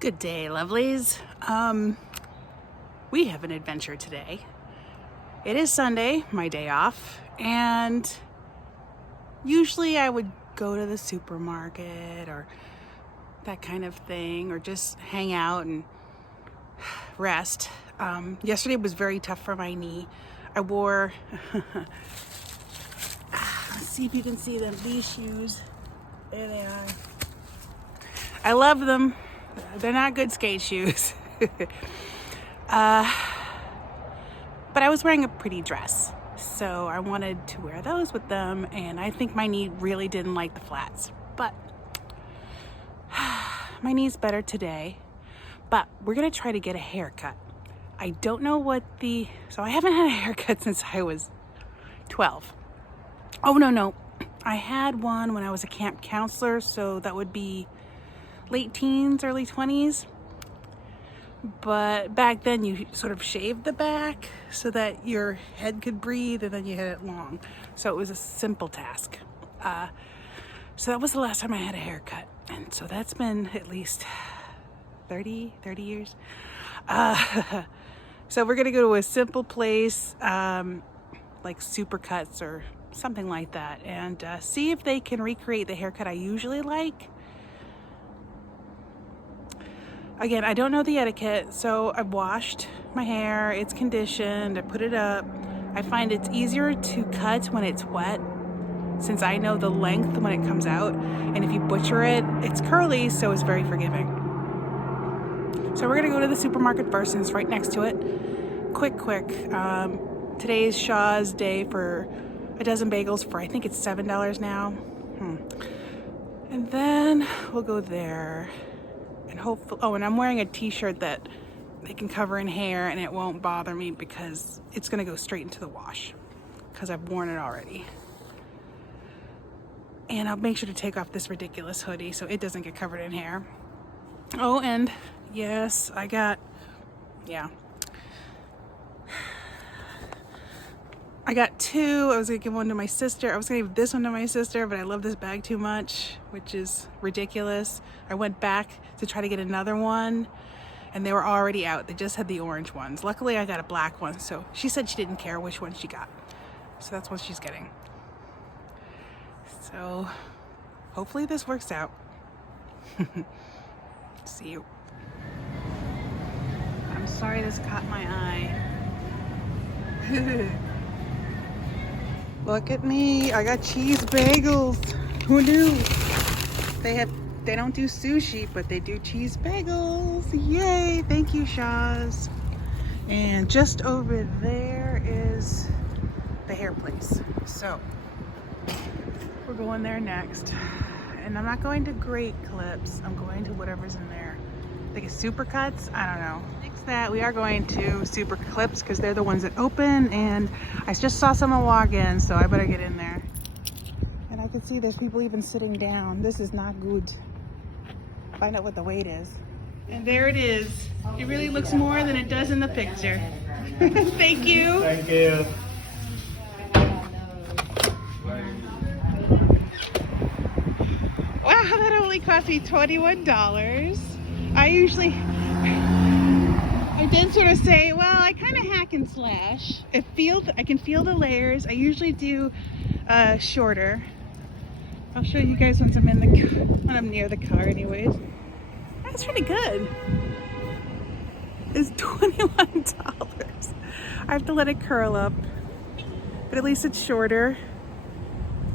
Good day, lovelies. We have an adventure today. It is Sunday, my day off, and usually I would go to the supermarket or that kind of thing, or just hang out and rest. Yesterday was very tough for my knee. I wore, let's see if you can see them, these shoes. There they are. I love them. They're not good skate shoes. But I was wearing a pretty dress, so I wanted to wear those with them, and I think my knee really didn't like the flats. But my knee's better today, but we're gonna try to get a haircut. I don't know so I haven't had a haircut since I was 12. Oh, no. I had one when I was a camp counselor, so that would be late teens, early 20s. But back then you sort of shaved the back so that your head could breathe, and then you had it long. So it was a simple task. So that was the last time I had a haircut. And so that's been at least 30 years. So we're gonna go to a simple place, like Supercuts or something like that, and see if they can recreate the haircut I usually like. Again, I don't know the etiquette, so I've washed my hair, it's conditioned, I put it up. I find it's easier to cut when it's wet, since I know the length when it comes out, and if you butcher it, it's curly, so it's very forgiving. So we're gonna go to the supermarket first, and it's right next to it. Quick. Today's Shaw's day for a dozen bagels for, I think it's $7 now. And then we'll go there. And hopefully, and I'm wearing a t-shirt that they can cover in hair and it won't bother me because it's gonna go straight into the wash because I've worn it already. And I'll make sure to take off this ridiculous hoodie so it doesn't get covered in hair. Oh, and yes, I got two. I was gonna give one to my sister. I was gonna give this one to my sister, but I love this bag too much, which is ridiculous. I went back to try to get another one, and they were already out. They just had the orange ones. Luckily, I got a black one, so she said she didn't care which one she got. So that's what she's getting. So hopefully this works out. See you. I'm sorry this caught my eye. Look at me, I got cheese bagels. Who knew? They don't do sushi, but they do cheese bagels. Yay, thank you, Shaw's. And just over there is the hair place. So we're going there next. And I'm not going to Great Clips, I'm going to whatever's in there. I think it's Supercuts, I don't know. Next that, we are going to Super Clips because they're the ones that open, and I just saw someone walk in, so I better get in there. And I can see there's people even sitting down. This is not good. Find out what the wait is. And there it is. It really looks more than it does in the picture. Thank you. Thank you. Wow, that only cost me $21. I did sort of say, well, I kind of hack and slash. I can feel the layers. I usually do shorter. I'll show you guys once I'm when I'm near the car anyways. That's pretty good. It's $21. I have to let it curl up, but at least it's shorter.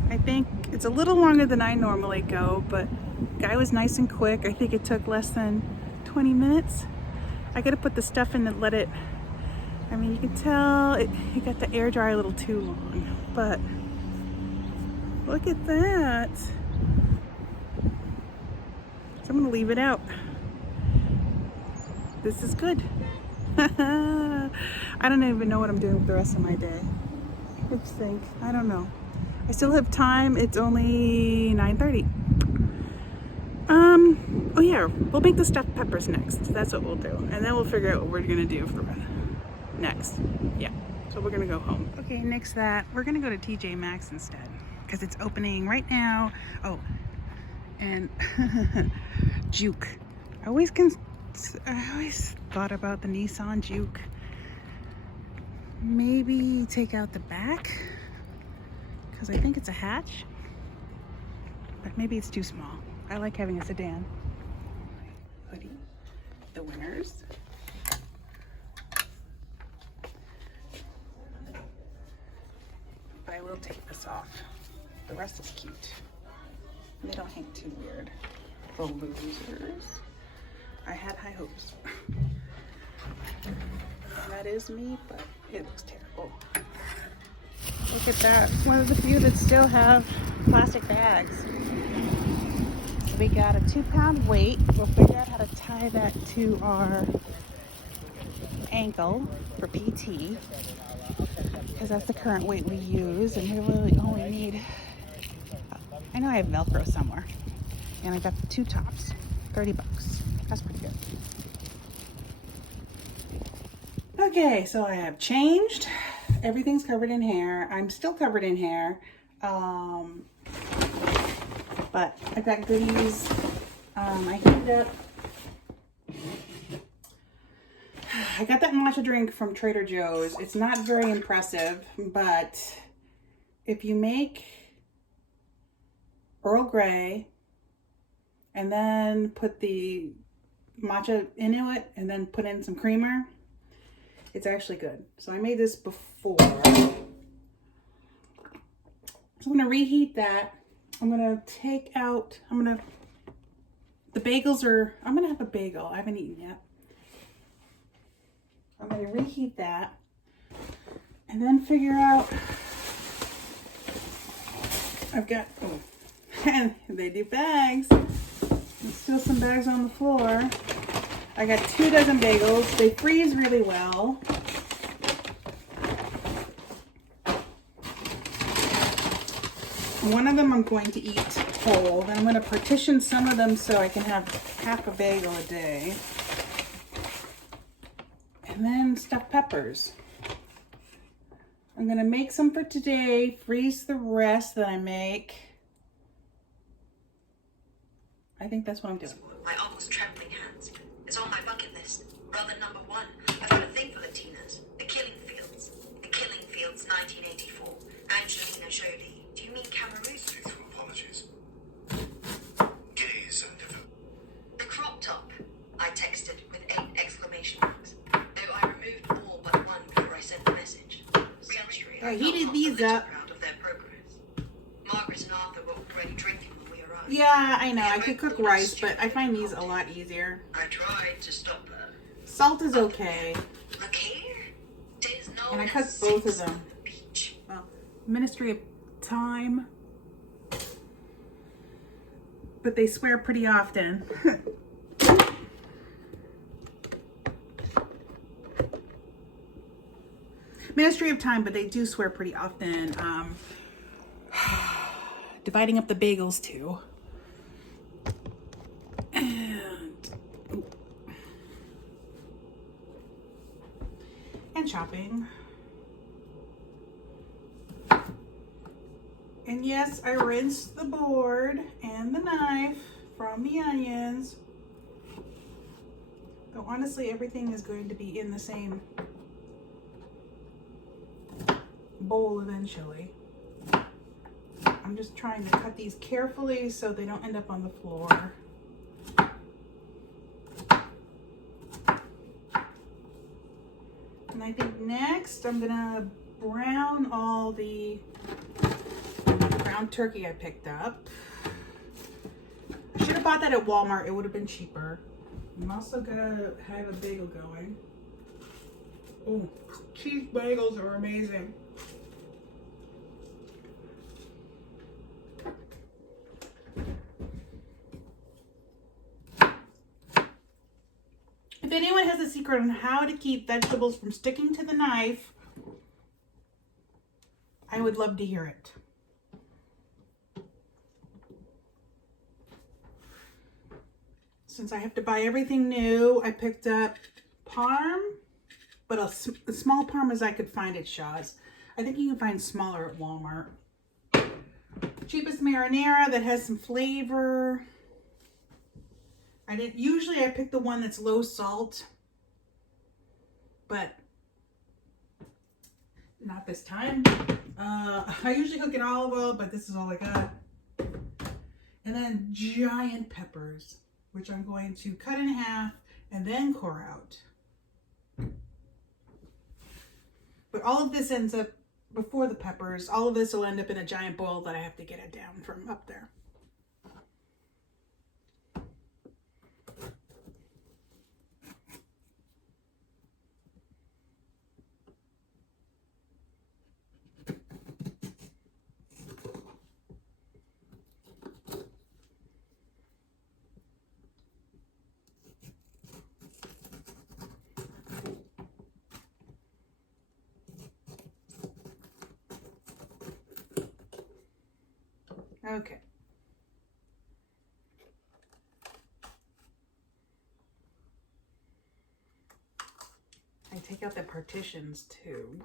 I think it's a little longer than I normally go, but the guy was nice and quick. I think it took less than 20 minutes. I gotta put the stuff in and let it, you can tell it got the air dry a little too long, but look at that. So I'm gonna leave it out. This is good. I don't even know what I'm doing with the rest of my day. Lip sync, I don't know. I still have time. It's only 9:30. Oh yeah, we'll make the stuffed peppers next. That's what we'll do. And then we'll figure out what we're gonna do for next. Yeah, so we're gonna go home. Okay, next that, we're gonna go to TJ Maxx instead because it's opening right now. Oh, and Juke. I always I always thought about the Nissan Juke. Maybe take out the back, because I think it's a hatch, but maybe it's too small. I like having a sedan. Hoodie, the winners. But I will take this off. The rest is cute. And they don't hang too weird. The losers. I had high hopes. That is me, but it looks terrible. Look at that. One of the few that still have plastic bags. So we got a 2-pound weight. We'll figure out how to tie that to our ankle for PT, because that's the current weight we use, and we really only need, I know I have Velcro somewhere, and I got the 2 tops, 30 bucks. That's pretty good. Okay, so I have changed. Everything's covered in hair. I'm still covered in hair. But I've got goodies. I heated up. I got that matcha drink from Trader Joe's. It's not very impressive, but if you make Earl Grey and then put the matcha into it and then put in some creamer, it's actually good. So I made this before. So I'm gonna reheat that. I'm gonna take out, the bagels are, I'm gonna have a bagel. I haven't eaten yet. I'm gonna reheat that and then figure out, I've got, and they do bags. There's still some bags on the floor. I got 2 dozen bagels. They freeze really well. One of them I'm going to eat whole. Then I'm going to partition some of them so I can have half a bagel a day. And then stuffed peppers. I'm going to make some for today, freeze the rest that I make. I think that's what I'm doing. My almost trembling hands. It's on my bucket list. Brother number 1. I've got a thing for Latinas. The Killing Fields. The Killing Fields, 1984. Angelina Jolie. Do you mean Cameroon? Through apologies. Gays and different. The crop top. I texted with 8 exclamation marks. Though I removed all but 1 before I sent the message. Century. I heated these up. Proud of their progress. Margaret and Arthur were already drinking when we arrived. Yeah, I know. I could cook rice, but I find these a lot easier. I tried to stop her. Salt is okay. Look here. Tis known And I as cooked both of Sex on them. the Beach. Well, Ministry of Time. But they swear pretty often. Ministry of Time, but they do swear pretty often. Dividing up the bagels too. And chopping. And yes, I rinsed the board and the knife from the onions. Though honestly, everything is going to be in the same bowl eventually. I'm just trying to cut these carefully so they don't end up on the floor. And I think next I'm gonna brown all the ground turkey I picked up. I should have bought that at Walmart. It would have been cheaper. I'm also gonna have a bagel going. Oh, cheese bagels are amazing. If anyone has a secret on how to keep vegetables from sticking to the knife, I would love to hear it. Since I have to buy everything new, I picked up Parm, but as small Parm as I could find at Shaw's. I think you can find smaller at Walmart. Cheapest marinara that has some flavor. Usually I pick the one that's low salt, but not this time. I usually cook in olive oil, but this is all I got. And then giant peppers, which I'm going to cut in half and then core out. But all of this ends up, before the peppers, all of this will end up in a giant bowl that I have to get it down from up there. Okay. I take out the partitions too.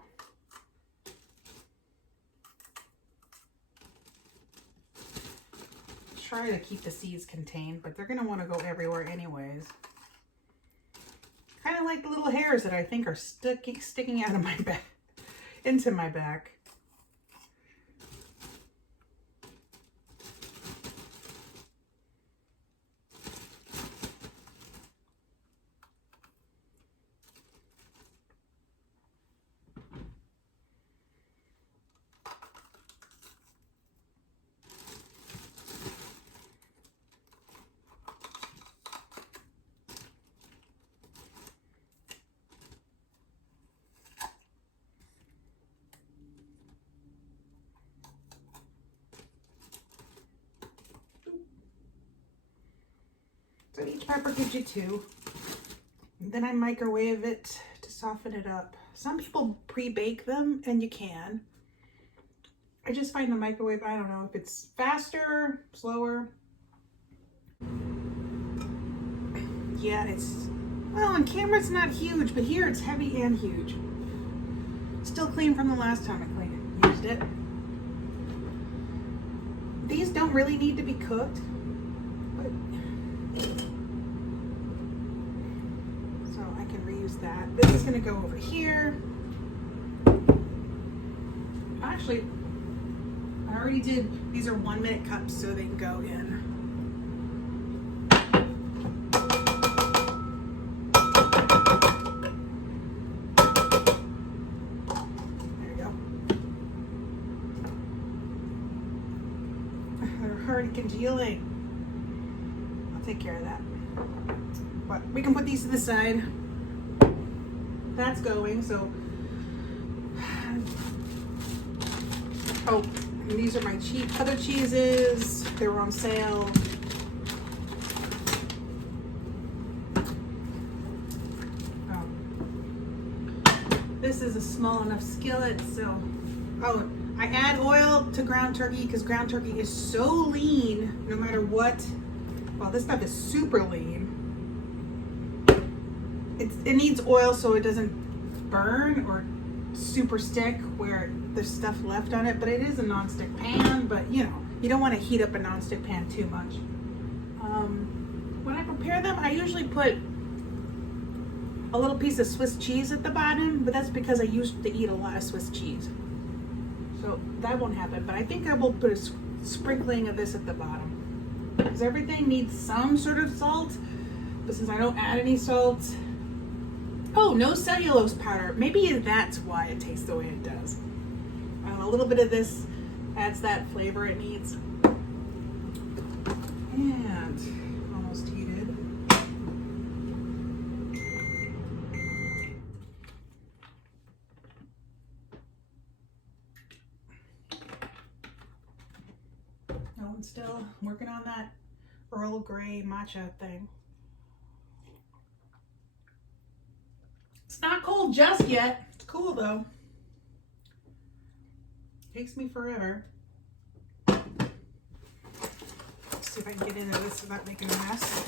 Try to keep the seeds contained, but they're going to want to go everywhere anyways. Kind of like the little hairs that I think are sticking out of my back, into my back. So each pepper gives you 2. And then I microwave it to soften it up. Some people pre-bake them, and you can. I just find the microwave, I don't know if it's faster, slower. Yeah, it's, well, on camera it's not huge, but here it's heavy and huge. Still clean from the last time I used it. These don't really need to be cooked, but so I can reuse that. This is gonna go over here. Actually, I already did, these are 1-minute cups, so they can go in. There you go. They're already congealing. I'll take care of that. But we can put these to the side. That's going, so. Oh, and these are my other cheeses. They were on sale. Oh. This is a small enough skillet, so. Oh, I add oil to ground turkey because ground turkey is so lean no matter what. Well, this stuff is super lean. It needs oil so it doesn't burn or super stick where there's stuff left on it, but it is a non-stick pan, but you know, you don't want to heat up a non-stick pan too much. When I prepare them, I usually put a little piece of Swiss cheese at the bottom, but that's because I used to eat a lot of Swiss cheese. So that won't happen, but I think I will put a sprinkling of this at the bottom. Because everything needs some sort of salt, but since I don't add any salt, oh, no cellulose powder. Maybe that's why it tastes the way it does. A little bit of this adds that flavor it needs. And almost heated. Oh, I'm still working on that Earl Grey matcha thing. It's not cold just yet. It's cool though. Takes me forever. Let's see if I can get into this without making a mess.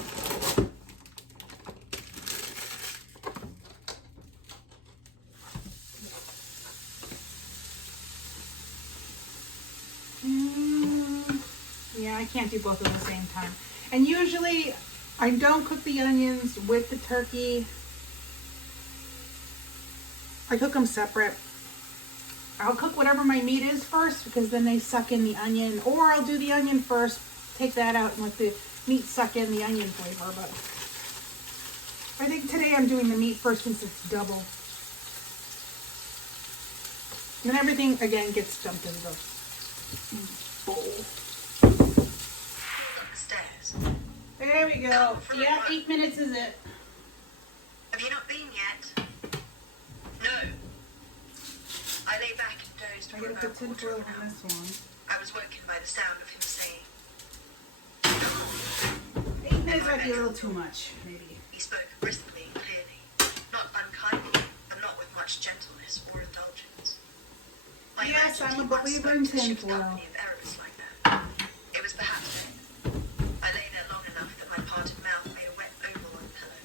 Yeah, I can't do both at the same time. And usually I don't cook the onions with the turkey. I cook them separate. I'll cook whatever my meat is first because then they suck in the onion. Or I'll do the onion first, take that out and let the meat suck in the onion flavor. But I think today I'm doing the meat first since it's double. And everything, again, gets dumped in the bowl. Upstairs. There we go. Yeah, 8 minutes is it. Have you not been yet? No. I lay back and dozed I for gotta about put tin quarter foil of an on hour. this one. I was woken by the sound of him saying, "Come on." 8 minutes might be a little too much, maybe. He spoke briskly and clearly, not unkindly, but not with much gentleness or indulgence. I Yes, imagined I'm a he once believer spoke in to the ship's tinfoil. company of errors like that. It was perhaps it. I lay there long enough that my parted mouth made a wet oval on the pillow.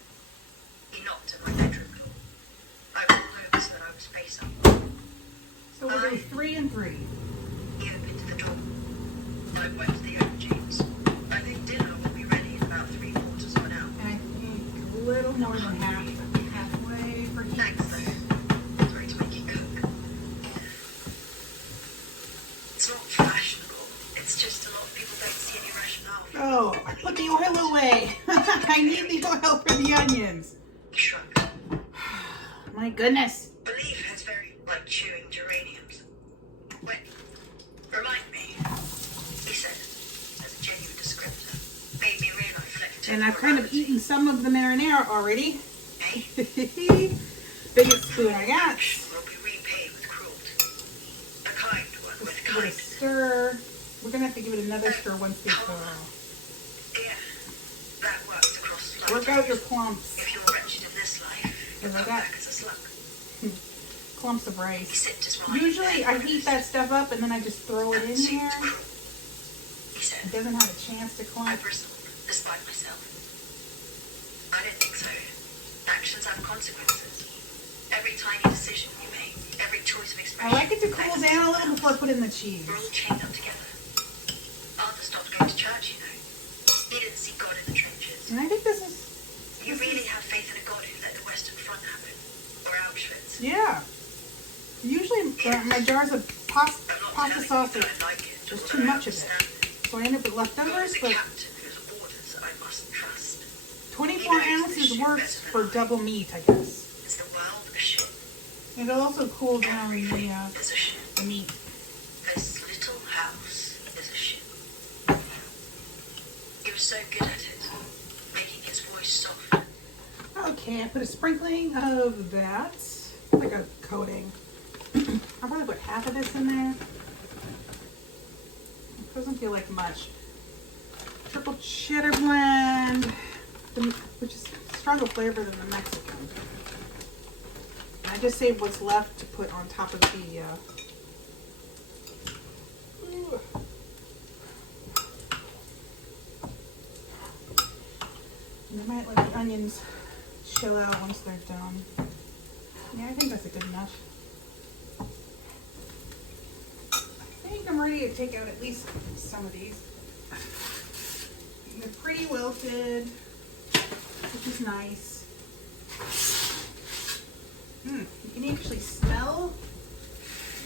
He knocked at my bedroom door. I rolled over so that I was face up. So we'll do 3 and 3. He opened the door. I wiped the aubergines. I think dinner will be ready in about 3/4 of an hour. And I think a little more than halfway for heat. Thanks, though. Sorry to make you cook. It's not fashionable. It's just a lot of people don't see any rationale for it. Oh, I put the oil away. I need the oil for the onions. He shrugged. My goodness. Belief has very like chewing geraniums. Wait, remind me, he said, as a genuine descriptor. Made me realize. And I've kind of eaten some of the marinara already. Hey, Biggest spoon I got. action will be repaid with cruelty. A kind one with Give it a kindness. stir. We're gonna have to give it another stir once these boil. Yeah, that works across life. Work out your clumps. If you're wretched in this life, you'll Because I come got back as a slug. clumps of He rice. sipped his wine. Usually I heat that stuff up and then I just throw it That in seemed here. cruel. He It said. doesn't have a chance to I clump. bristled, despite myself. I don't think so. Actions have consequences. Every tiny decision you make, every choice of I expression. like it to cool down a little before I put in the cheese. We're all chained up together. Arthur stopped going to church, you know. He didn't see God in the trenches. And I think this is, You really have faith in a God who let the Western Front happen? Or Auschwitz? yeah. Usually my jars of I'm not pasta telling sauce, you that I like it. there's or too that I much of it. understand it. So I end up with God leftovers, is a but captain whose orders I must trust. 24 ounces works for double meat, I guess. Is the world a ship? It'll also cool down Every the, faith is a ship. the meat. This little house is a ship. He was so good at it, making his voice soft. Okay, I put a sprinkling of that, like a coating. I'll probably put half of this in there. It doesn't feel like much. Triple cheddar blend, which is stronger flavor than the Mexican. I just saved what's left to put on top of the. And I might let the onions chill out once they're done. Yeah, I think that's good enough. I think I'm ready to take out at least some of these. They're pretty wilted, which is nice. You can actually smell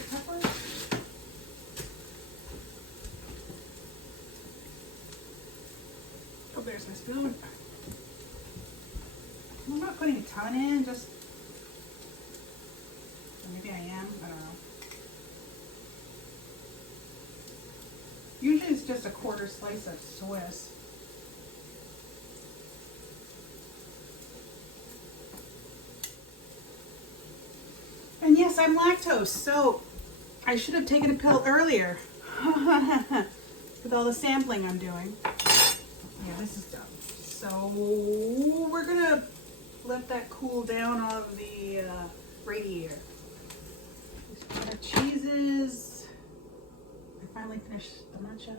the pepper. Oh, there's my spoon. I'm not putting a ton in, just maybe I am, I don't know. Usually it's just a quarter slice of Swiss. And yes, I'm lactose, so I should have taken a pill earlier. With all the sampling I'm doing. Yeah, this is done. So we're gonna let that cool down on the radiator. Our cheeses. I finally finished the matcha.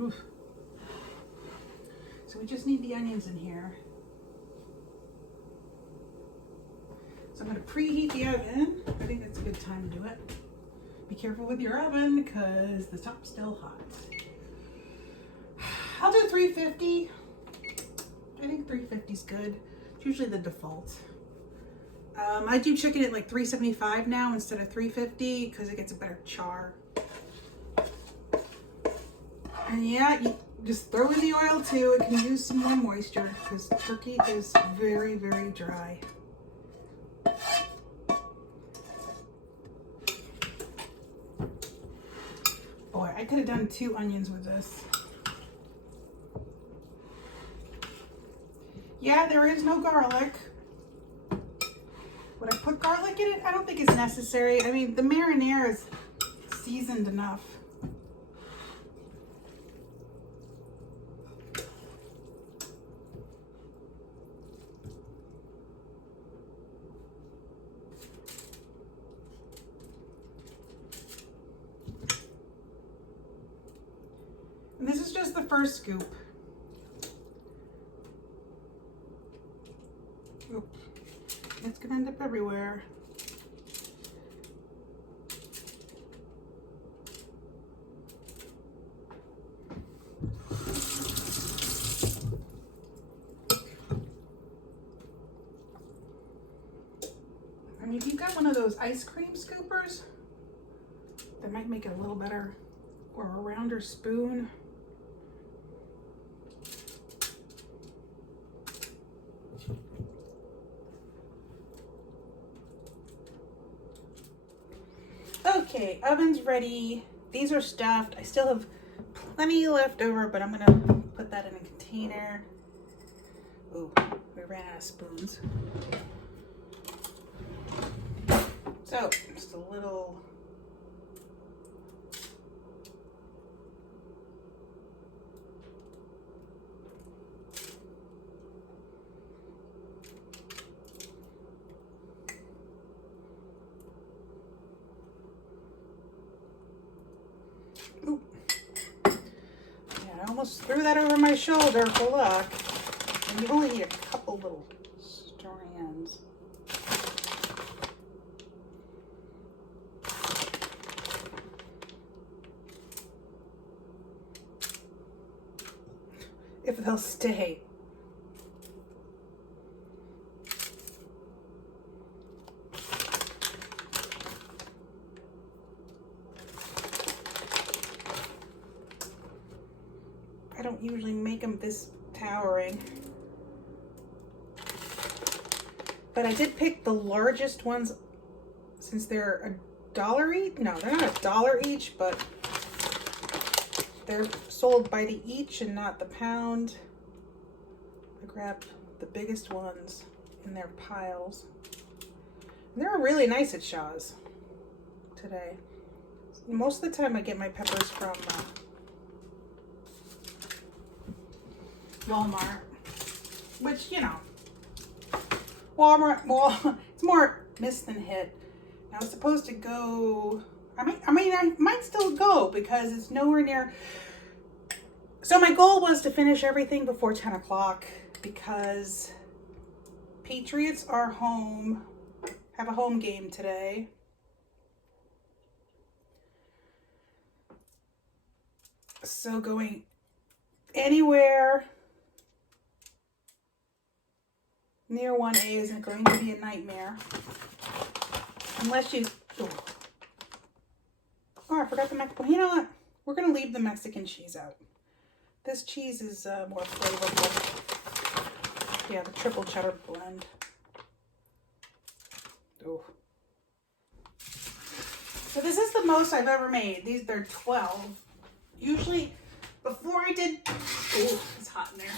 Oof. So we just need the onions in here. So I'm going to preheat the oven. I think that's a good time to do it. Be careful with your oven because the top's still hot. I'll do 350. I think 350 is good. It's usually the default. I do chicken at like 375 now instead of 350 because it gets a better char. And yeah, you just throw in the oil too. It can use some more moisture because turkey is very, very dry. Boy, I could have done 2 onions with this. Yeah, there is no garlic. Would I put garlic in it? I don't think it's necessary. I mean, the marinara is seasoned enough. And this is just the first scoop. Oop. It's gonna end up everywhere. I mean, if you've got one of those ice cream scoopers, that might make it a little better, or a rounder spoon. Okay, oven's ready. These are stuffed. I still have plenty left over, but I'm gonna put that in a container. Ooh, we ran out of spoons. So, just a little. Ooh. Yeah, I almost threw that over my shoulder for luck. And you only need a couple little strands. If they'll stay. I don't usually make them this towering. But I did pick the largest ones since they're $1 each. No, they're not $1 each, but they're sold by the each and not the pound. I grabbed the biggest ones in their piles. And they're really nice at Shaw's today. Most of the time I get my peppers from Walmart, which, you know, Walmart, well, it's more miss than hit. I was supposed to go, I might still go because it's nowhere near. So my goal was to finish everything before 10 o'clock because Patriots are home, have a home game today. So going anywhere near 1A isn't going to be a nightmare. Unless you, oh, I forgot the Mexican, you know what? We're going to leave the Mexican cheese out. This cheese is more flavorful. Yeah, the triple cheddar blend. Ooh. So this is the most I've ever made. They're 12. Usually, before I did, ooh, it's hot in there.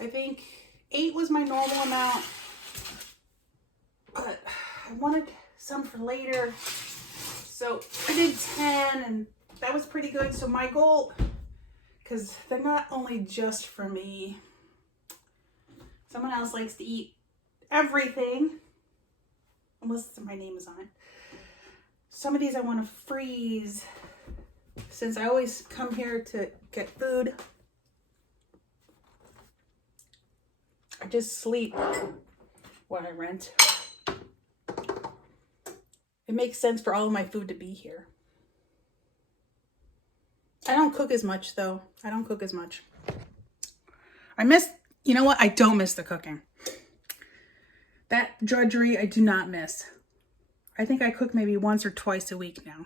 I think 8 was my normal amount, but I wanted some for later. So I did 10 and that was pretty good. So my goal, because they're not only just for me, someone else likes to eat everything, unless my name is on it. Some of these I want to freeze since I always come here to get food. I just sleep what I rent. It makes sense for all of my food to be here. I don't cook as much though. I don't cook as much. I miss, you know what? I don't miss the cooking. That drudgery I do not miss. I think I cook maybe once or twice a week now.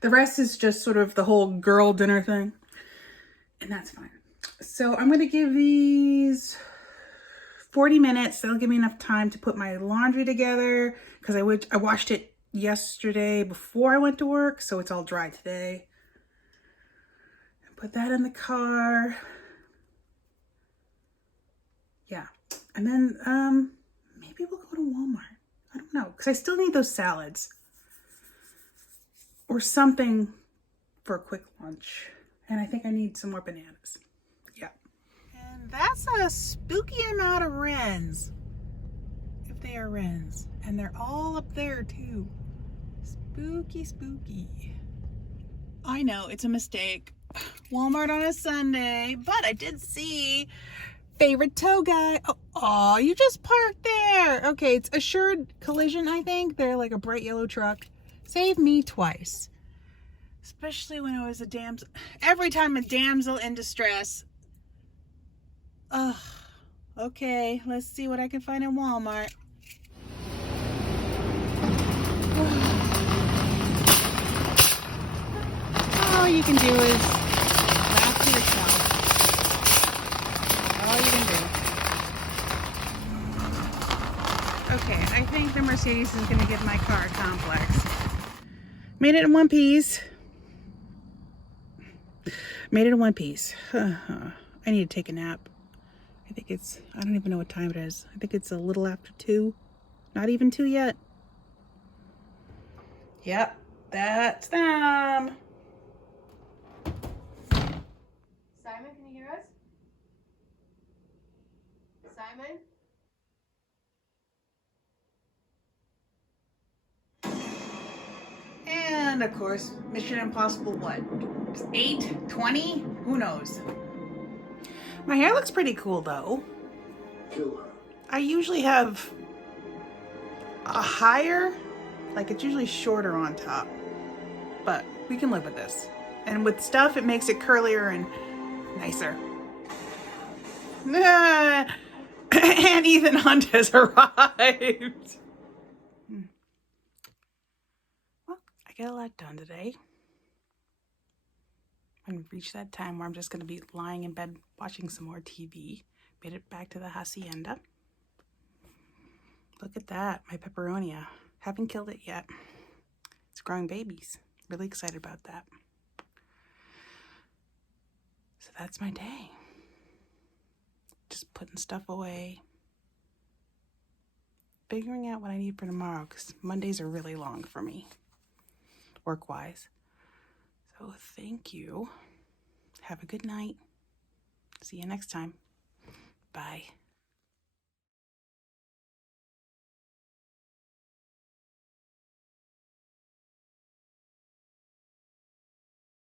The rest is just sort of the whole girl dinner thing. And that's fine. So I'm going to give these 40 minutes. That'll give me enough time to put my laundry together because I washed it yesterday before I went to work, so it's all dry today. Put that in the car. Yeah. And then maybe we'll go to Walmart. I don't know, because I still need those salads or something for a quick lunch. And I think I need some more bananas. Yeah. And that's a spooky amount of wrens. If they are wrens. And they're all up there too. Spooky, spooky. I know, it's a mistake. Walmart on a Sunday. But I did see favorite tow guy. Oh, you just parked there. Okay, it's Assured Collision, I think. They're like a bright yellow truck. Saved me twice. Especially when I was a damsel. Every time a damsel in distress. Ugh. Okay, let's see what I can find in Walmart. All you can do is laugh to yourself. All you can do. Okay, I think the Mercedes is going to give my car a complex. Made it in one piece. Made it in one piece. I need to take a nap. I don't even know what time it is. I think it's a little after 2. Not even 2 yet. Yep, that's them. Simon, can you hear us? Simon? And of course, Mission Impossible, what? 8? 20? Who knows? My hair looks pretty cool though. I usually have a higher, like it's usually shorter on top, but we can live with this. And with stuff, it makes it curlier and nicer. And Ethan Hunt has arrived. Well, I get a lot done today. I'm reached that time where I'm just going to be lying in bed watching some more TV. Made it back to the hacienda. Look at that, my peperonia. Haven't killed it yet. It's growing babies. Really excited about that. So that's my day. Just putting stuff away. Figuring out what I need for tomorrow because Mondays are really long for me, work-wise. So thank you. Have a good night. See you next time. Bye.